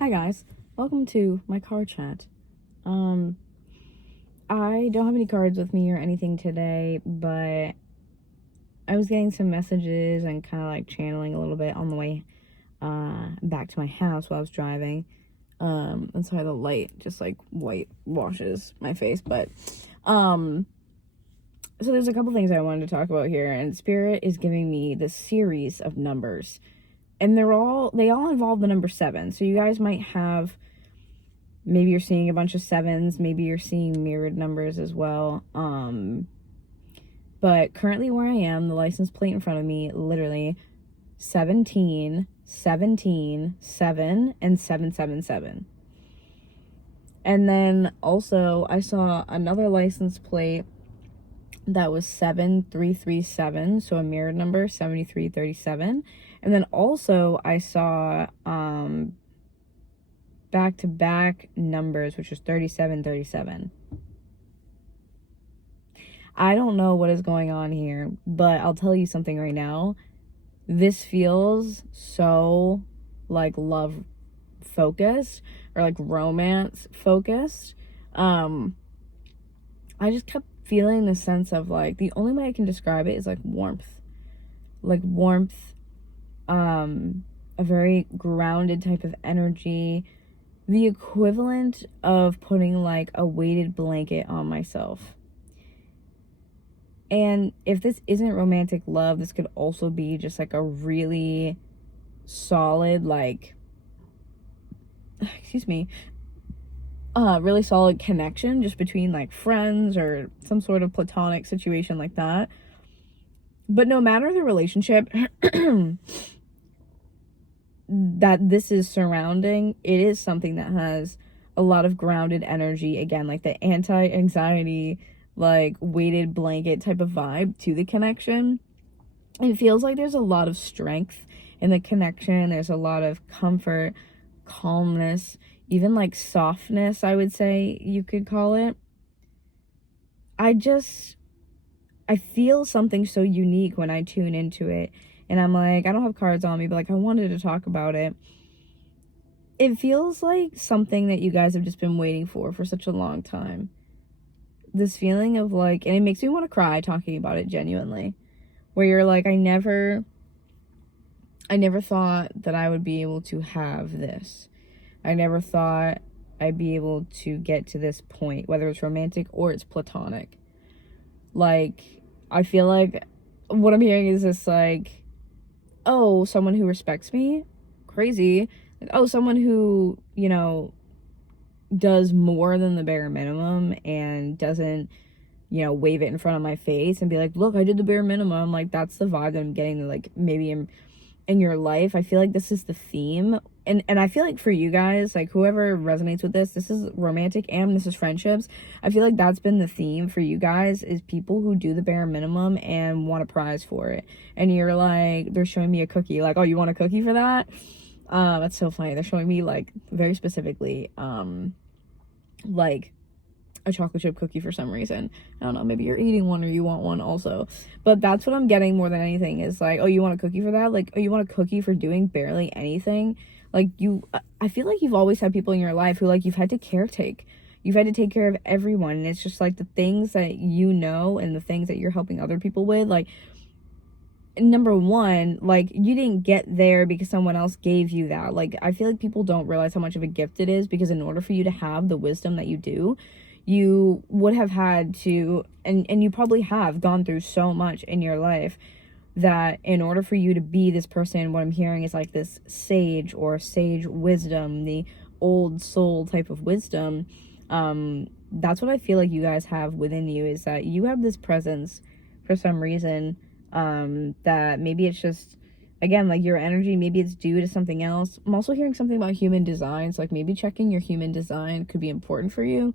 Hi guys, welcome to my card chat. I don't have any cards with me or anything today, but I was getting some messages and kind of like channeling a little bit on the way back to my house while I was driving. And sorry, the light just like white washes my face, but so there's a couple things I wanted to talk about here, and Spirit is giving me this series of numbers, and they all involve the number 7. So you guys might have, maybe you're seeing a bunch of 7s, maybe you're seeing mirrored numbers as well. But currently where I am, the license plate in front of me, literally 17, 17, 7, and 777. And then also I saw another license plate that was 7337, so a mirrored number, 7337. And then also I saw back-to-back numbers, which was 3737. I don't know what is going on here, but I'll tell you something right now. This feels so like love focused or like romance focused. I just kept feeling the sense of like, the only way I can describe it is like warmth, a very grounded type of energy, the equivalent of putting like a weighted blanket on myself. And if this isn't romantic love, this could also be just like a really solid, like, really solid connection just between like friends or some sort of platonic situation like that. But no matter the relationship that this is surrounding, it is something that has a lot of grounded energy. Again, like the anti-anxiety, like weighted blanket type of vibe to the connection. It feels like there's a lot of strength in the connection. There's a lot of comfort, calmness, even like softness, I would say you could call it. I feel something so unique when I tune into it. And I'm like, I don't have cards on me, but like I wanted to talk about it. It feels like something that you guys have just been waiting for such a long time. This feeling of like, and it makes me want to cry talking about it genuinely, where you're like, I never thought that I would be able to have this. I never thought I'd be able to get to this point, whether it's romantic or it's platonic. Like, I feel like what I'm hearing is this like, oh, someone who respects me? Crazy. Like, oh, someone who, you know, does more than the bare minimum and doesn't, you know, wave it in front of my face and be like, look, I did the bare minimum. Like, that's the vibe that I'm getting, like, maybe in your life. I feel like this is the theme. And I feel like for you guys, like, whoever resonates with this is romantic and this is friendships. I feel like that's been the theme for you guys, is people who do the bare minimum and want a prize for it. And you're like, they're showing me a cookie. Like, oh, you want a cookie for that? That's so funny. They're showing me, like, very specifically, like, a chocolate chip cookie for some reason. I don't know, maybe you're eating one or you want one also. But that's what I'm getting more than anything, is like, oh, you want a cookie for that? Like, oh, you want a cookie for doing barely anything? Like, I feel like you've always had people in your life who, like, you've had to caretake. You've had to take care of everyone. And it's just, like, the things that you know and the things that you're helping other people with. Like, number one, like, you didn't get there because someone else gave you that. Like, I feel like people don't realize how much of a gift it is, because in order for you to have the wisdom that you do, you would have had to, and you probably have gone through so much in your life, that in order for you to be this person, what I'm hearing is like this sage or sage wisdom, the old soul type of wisdom. That's what I feel like you guys have within you, is that you have this presence for some reason, that maybe it's just, again, like your energy, maybe it's due to something else. I'm also hearing something about human designs, like maybe checking your human design could be important for you.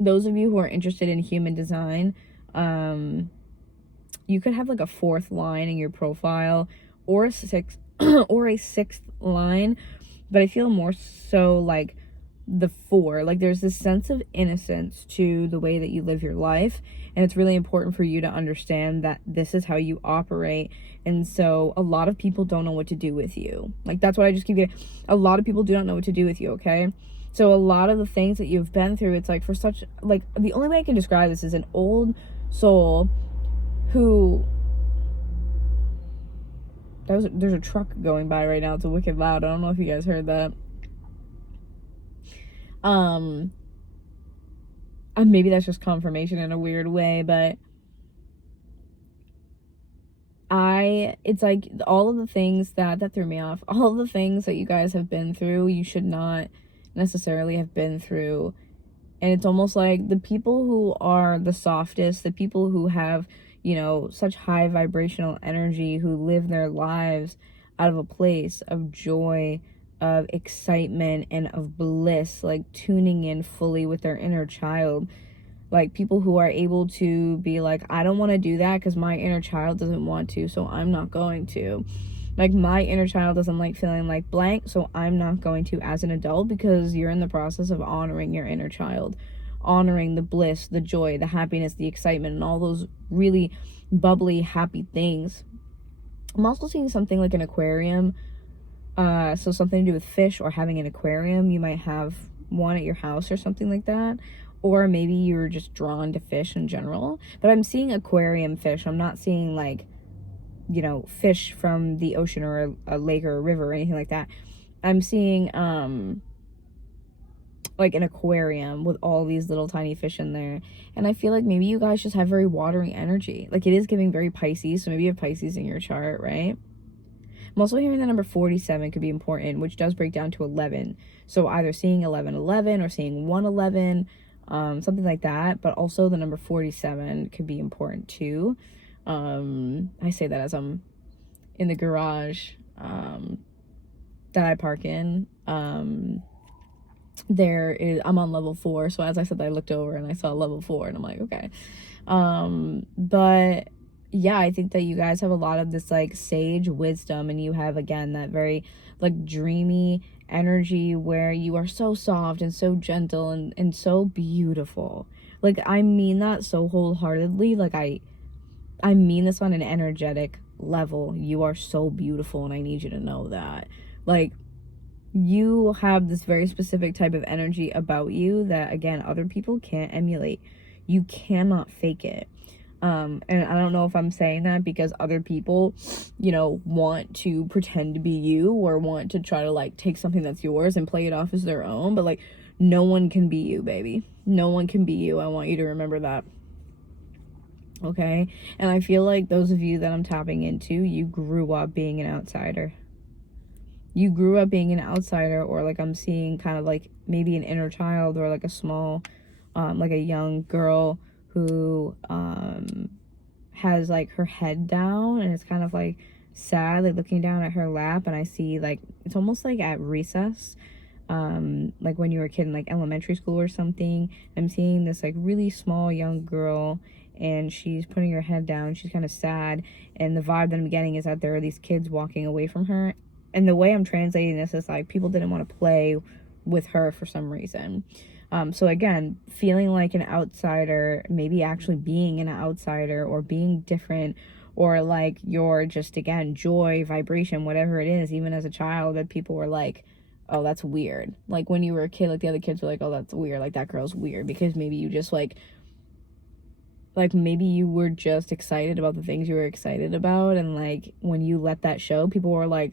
Those of you who are interested in human design, you could have like a 4th line in your profile, or a 6th or a 6th line, but I feel more so like the 4. Like, there's this sense of innocence to the way that you live your life, and it's really important for you to understand that this is how you operate. And so a lot of people don't know what to do with you. Like, that's what I just keep getting. A lot of people do not know what to do with you, okay? So a lot of the things that you've been through, it's like, for such, like, the only way I can describe this is an old soul who, there's a truck going by right now. It's a wicked loud. I don't know if you guys heard that. And maybe that's just confirmation in a weird way, but it's like all of the things that threw me off, all of the things that you guys have been through, you should not necessarily have been through. And it's almost like the people who are the softest, the people who have, you know, such high vibrational energy, who live their lives out of a place of joy, of excitement, and of bliss, like tuning in fully with their inner child. Like, people who are able to be like, I don't want to do that because my inner child doesn't want to, so I'm not going to. Like, my inner child doesn't like feeling like blank, so I'm not going to as an adult, because you're in the process of honoring your inner child, honoring the bliss, the joy, the happiness, the excitement, and all those really bubbly, happy things. I'm also seeing something like an aquarium. So something to do with fish or having an aquarium. You might have one at your house or something like that. Or maybe you're just drawn to fish in general. But I'm seeing aquarium fish. I'm not seeing, like, you know, fish from the ocean or a lake or a river or anything like that. I'm seeing, like, an aquarium with all these little tiny fish in there. And I feel like maybe you guys just have very watery energy. Like, it is giving very Pisces. So maybe you have Pisces in your chart, right? I'm also hearing the number 47 could be important, which does break down to 11. So either seeing 1111 or seeing 111, something like that. But also the number 47 could be important too. I say that as I'm in the garage that I park in. I'm on level 4. So as I said, I looked over and I saw level 4 and I'm like, okay. But yeah, I think that you guys have a lot of this, like, sage wisdom, and you have, again, that very, like, dreamy energy where you are so soft and so gentle and so beautiful. Like, I mean that so wholeheartedly. Like, I mean this on an energetic level. You are so beautiful, and I need you to know that. Like, you have this very specific type of energy about you that, again, other people can't emulate. You cannot fake it. And I don't know if I'm saying that because other people, you know, want to pretend to be you or want to try to, like, take something that's yours and play it off as their own. But, like, no one can be you, baby. No one can be you. I want you to remember that. Okay? And I feel like those of you that I'm tapping into, you grew up being an outsider. You grew up being an outsider, or, like, I'm seeing kind of like maybe an inner child, or like a small, like a young girl who has, like, her head down, and it's kind of like sad, like looking down at her lap. And I see, like, it's almost like at recess, like when you were a kid in, like, elementary school or something. I'm seeing this, like, really small young girl, and she's putting her head down. She's kind of sad, and the vibe that I'm getting is that there are these kids walking away from her. And the way I'm translating this is, like, people didn't want to play with her for some reason. So again, feeling like an outsider, maybe actually being an outsider or being different, or like you're just, again, joy, vibration, whatever it is, even as a child, that people were like, oh, that's weird. Like, when you were a kid, like, the other kids were like, oh, that's weird. Like, that girl's weird, because maybe you just, like maybe you were just excited about the things you were excited about. And, like, when you let that show, people were like,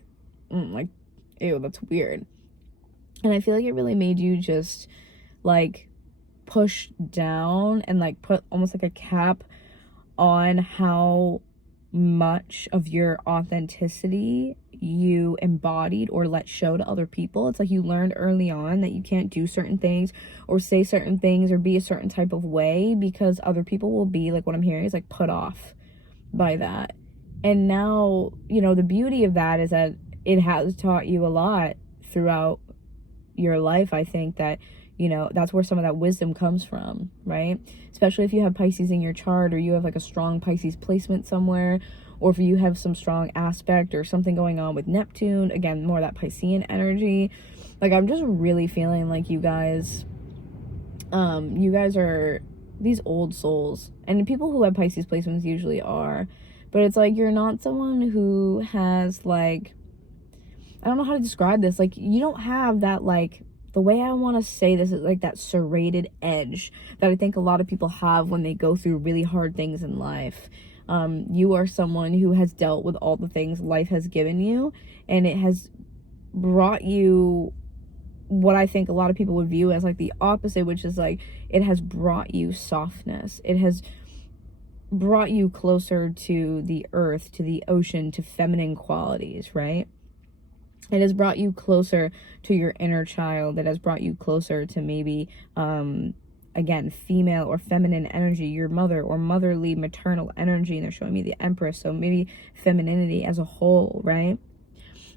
like, ew, that's weird. And I feel like it really made you just, like, push down and, like, put almost like a cap on how much of your authenticity you embodied or let show to other people. It's like you learned early on that you can't do certain things or say certain things or be a certain type of way, because other people will be, like, what I'm hearing is, like, put off by that. And now, you know, the beauty of that is that it has taught you a lot throughout your life. I think that, you know, that's where some of that wisdom comes from, right? Especially if you have Pisces in your chart, or you have, like, a strong Pisces placement somewhere, or if you have some strong aspect or something going on with Neptune, again, more that Piscean energy. Like, I'm just really feeling like you guys are these old souls, and people who have Pisces placements usually are, but it's like you're not someone who has, like, I don't know how to describe this, like, you don't have that, like, the way I want to say this is like that serrated edge that I think a lot of people have when they go through really hard things in life. You are someone who has dealt with all the things life has given you, and it has brought you what I think a lot of people would view as like the opposite, which is like, it has brought you softness. It has brought you closer to the earth, to the ocean, to feminine qualities, right? It has brought you closer to your inner child. It has brought you closer to maybe, again, female or feminine energy, your mother or motherly, maternal energy. And they're showing me the Empress. So maybe femininity as a whole, right?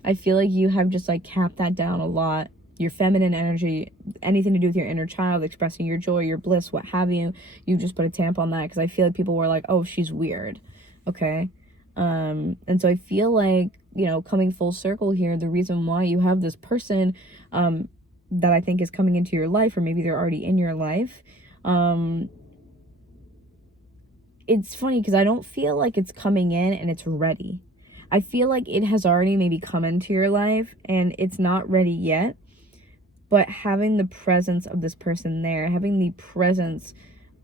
I feel like you have just like capped that down a lot. Your feminine energy, anything to do with your inner child, expressing your joy, your bliss, what have you, you just put a tamp on that, because I feel like people were like, oh, she's weird, okay? And so I feel like, you know, coming full circle here, the reason why you have this person that I think is coming into your life, or maybe they're already in your life, it's funny because I don't feel like it's coming in and it's ready. I feel like it has already maybe come into your life and it's not ready yet. But having the presence of this person there, having the presence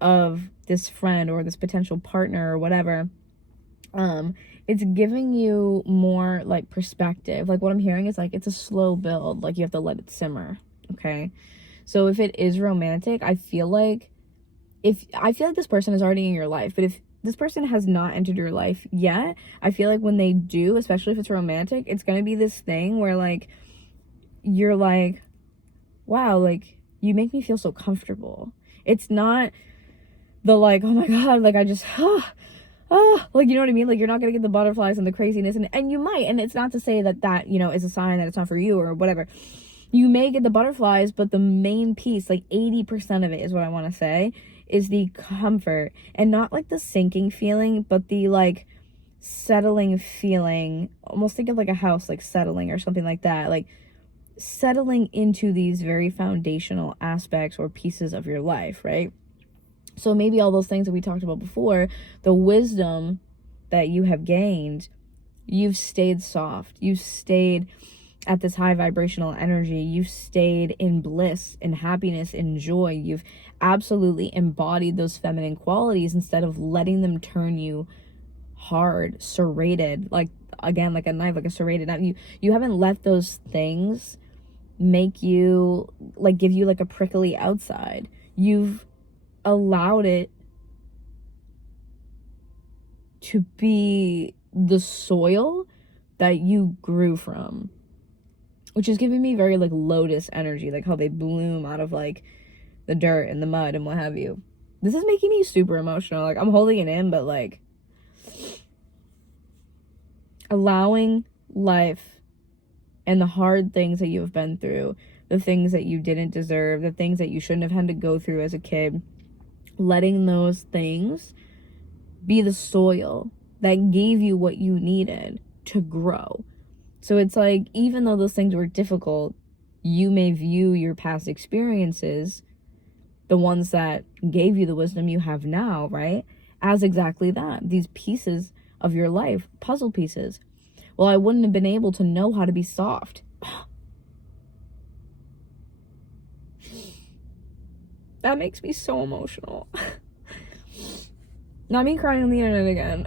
of this friend or this potential partner or whatever, it's giving you more like perspective. Like, what I'm hearing is like, it's a slow build. Like, you have to let it simmer. Okay. So if it is romantic, I feel like this person is already in your life, but if this person has not entered your life yet, I feel like when they do, especially if it's romantic, it's going to be this thing where like, you're like, wow, like, you make me feel so comfortable. It's not the like, oh my God, like, I just, like, you know what I mean? Like, you're not going to get the butterflies and the craziness, and you might, and it's not to say that, you know, is a sign that it's not for you or whatever. You may get the butterflies, but the main piece, like 80% of it is what I want to say, is the comfort, and not like the sinking feeling, but the like settling feeling. Almost think of like a house, like settling or something like that, like settling into these very foundational aspects or pieces of your life, right? So maybe all those things that we talked about before, the wisdom that you have gained, you've stayed soft, you've stayed at this high vibrational energy, you've stayed in bliss, in happiness, in joy, you've absolutely embodied those feminine qualities instead of letting them turn you hard, serrated, like, again, like a knife, like a serrated knife. You haven't let those things make you, like, give you like a prickly outside. You've allowed it to be the soil that you grew from, which is giving me very like lotus energy, like how they bloom out of like the dirt and the mud and what have you. This is making me super emotional. Like, I'm holding it in, but like, allowing life and the hard things that you have been through, the things that you didn't deserve, the things that you shouldn't have had to go through as a kid, letting those things be the soil that gave you what you needed to grow. So it's like, even though those things were difficult, you may view your past experiences, the ones that gave you the wisdom you have now, right, as exactly that, these pieces of your life, puzzle pieces. Well, I wouldn't have been able to know how to be soft. That makes me so emotional. Not me crying on the internet again.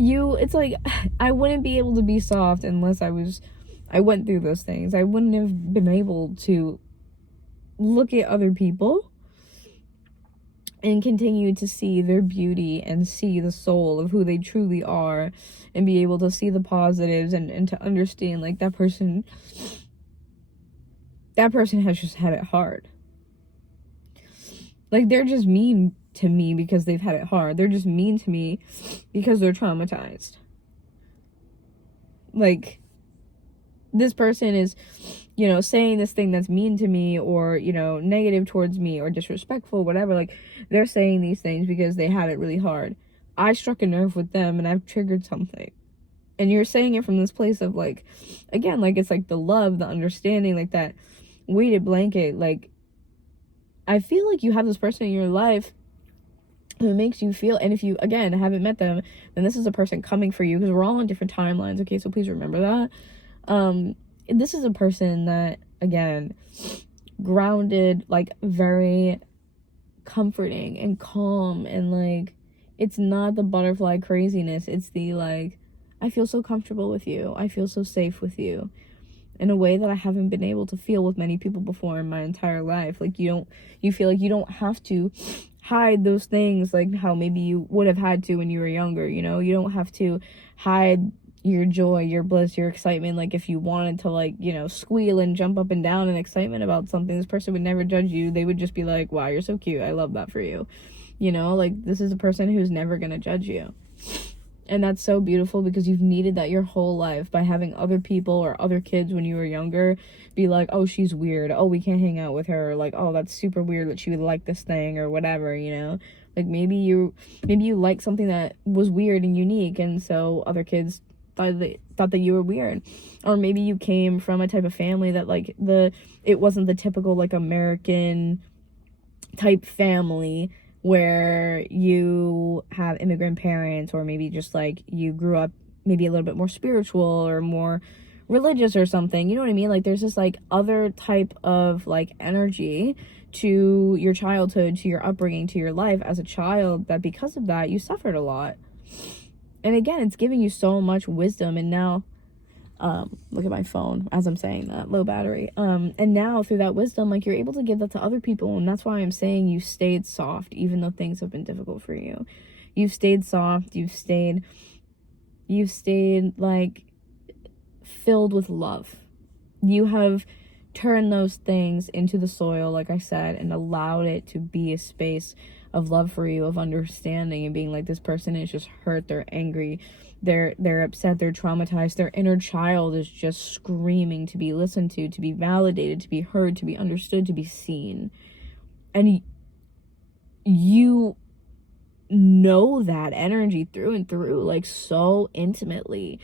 It's like, I wouldn't be able to be soft unless I went through those things. I wouldn't have been able to look at other people and continue to see their beauty and see the soul of who they truly are, and be able to see the positives and to understand, like, that person has just had it hard. Like, they're just mean to me because they've had it hard. They're just mean to me because they're traumatized. Like, this person is, you know, saying this thing that's mean to me, or, you know, negative towards me, or disrespectful, whatever. Like, they're saying these things because they had it really hard. I struck a nerve with them and I've triggered something. And you're saying it from this place of like, again, like it's like the love, the understanding, like that weighted blanket. Like, I feel like you have this person in your life who makes you feel, and if you, again, haven't met them, then this is a person coming for you, because we're all on different timelines, okay? So please remember that. This is a person that, again, grounded, like, very comforting and calm, and, like, it's not the butterfly craziness, it's the, like, I feel so comfortable with you, I feel so safe with you, in a way that I haven't been able to feel with many people before in my entire life. Like, you feel like you don't have to hide those things, like how maybe you would have had to when you were younger, you know? You don't have to hide your joy, your bliss, your excitement. Like, if you wanted to, like, you know, squeal and jump up and down in excitement about something, this person would never judge you. They would just be like, wow, you're so cute, I love that for you. You know, like, this is a person who's never gonna judge you. And that's so beautiful, because you've needed that your whole life, by having other people or other kids when you were younger be like, oh, she's weird, oh, we can't hang out with her, or like, oh, that's super weird that she would like this thing, or whatever, you know? Like, maybe you like something that was weird and unique, and so other kids thought that you were weird. Or maybe you came from a type of family that, like, it wasn't the typical, like, American type family, where you have immigrant parents, or maybe just like you grew up maybe a little bit more spiritual or more religious or something, you know what I mean? Like, there's this like other type of like energy to your childhood, to your upbringing, to your life as a child, that because of that you suffered a lot. And again, it's giving you so much wisdom. And now look at my phone as I'm saying that, low battery. And now through that wisdom, like, you're able to give that to other people. And that's why I'm saying you stayed soft, even though things have been difficult for you. You've stayed soft, you've stayed like filled with love. You have turned those things into the soil, like I said, and allowed it to be a space of love for you, of understanding, and being like, this person is just hurt, they're angry, they're upset, they're traumatized, their inner child is just screaming to be listened to be validated, to be heard, to be understood, to be seen. And you know that energy through and through, like, so intimately,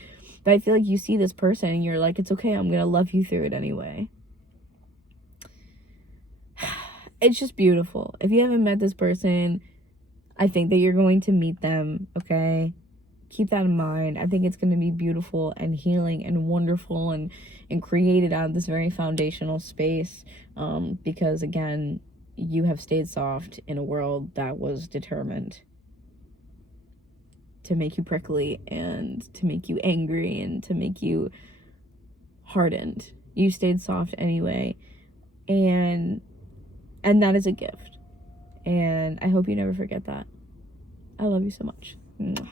that I feel like you see this person and you're like, it's okay, I'm gonna love you through it anyway. It's just beautiful. If you haven't met this person, I think that you're going to meet them, okay? Keep that in mind. I think it's going to be beautiful and healing and wonderful, and created out of this very foundational space, because, again, you have stayed soft in a world that was determined to make you prickly, and to make you angry, and to make you hardened. You stayed soft anyway, and that is a gift. And I hope you never forget that. I love you so much. Mwah.